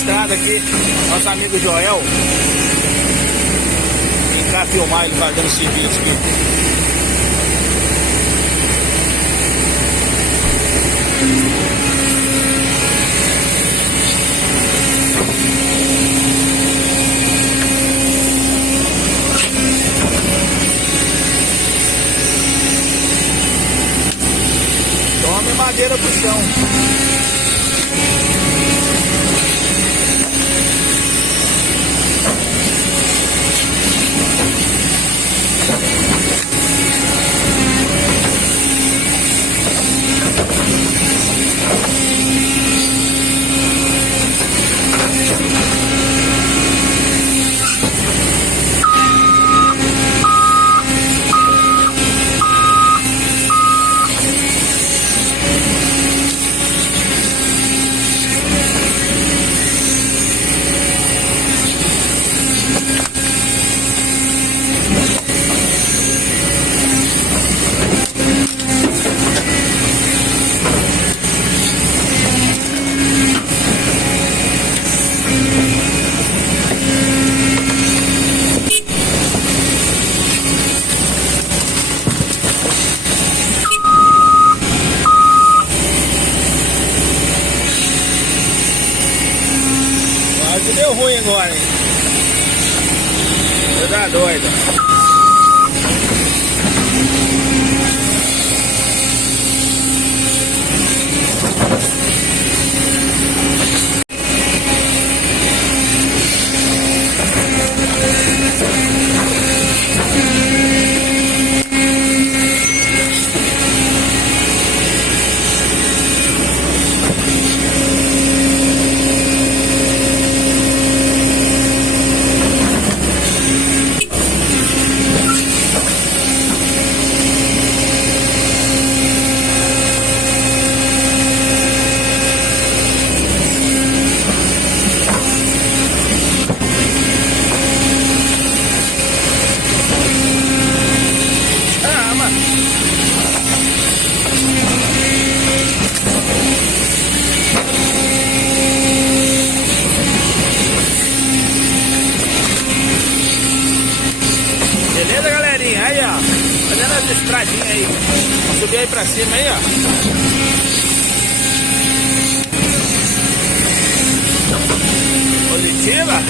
estrada aqui, nosso amigo Joel. Vem cá filmar ele fazendo serviço aqui. Tome madeira do chão. Quase deu ruim agora, hein? Você tá doido. Beleza, galerinha? Aí, ó. Fazendo as estradinhas aí. Vamos subir aí pra cima aí, ó. Positiva.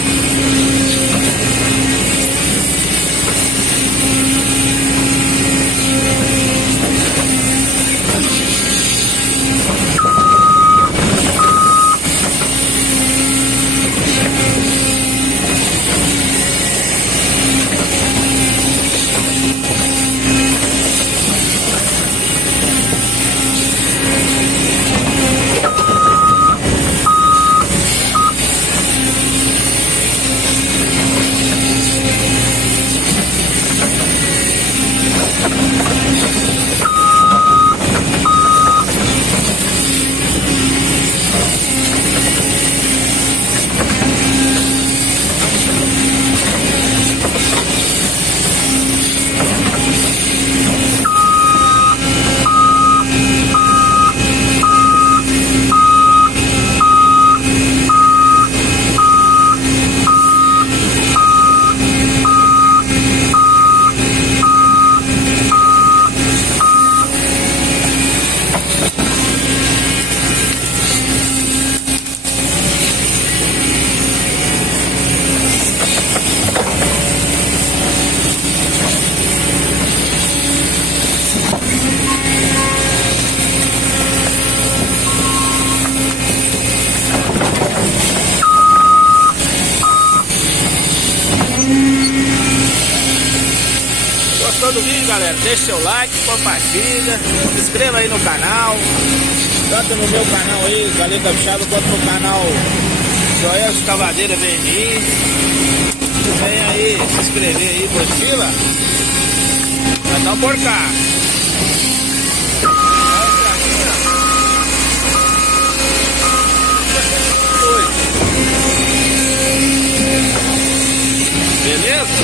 Gostou do vídeo, galera? Deixa seu like, compartilha, se inscreva aí no canal, tanto no meu canal aí, Galego Capixaba, quanto no canal Joel Cavadeira BNI. Vem aí se inscrever aí, curtila. Vai dar um porcar. Beleza?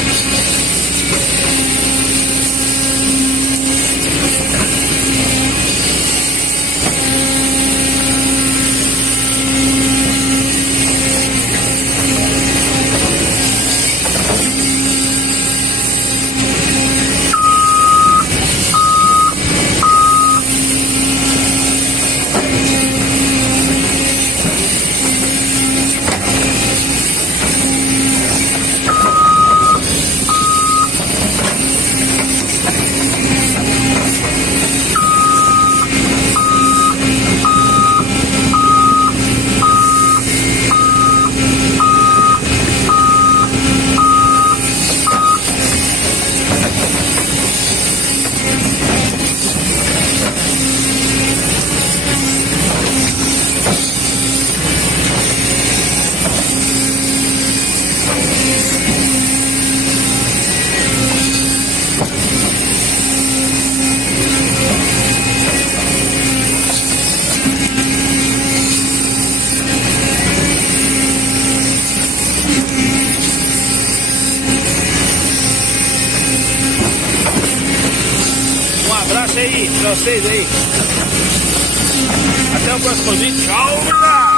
aí, pra vocês aí. Até o próximo vídeo. Tchau, galera!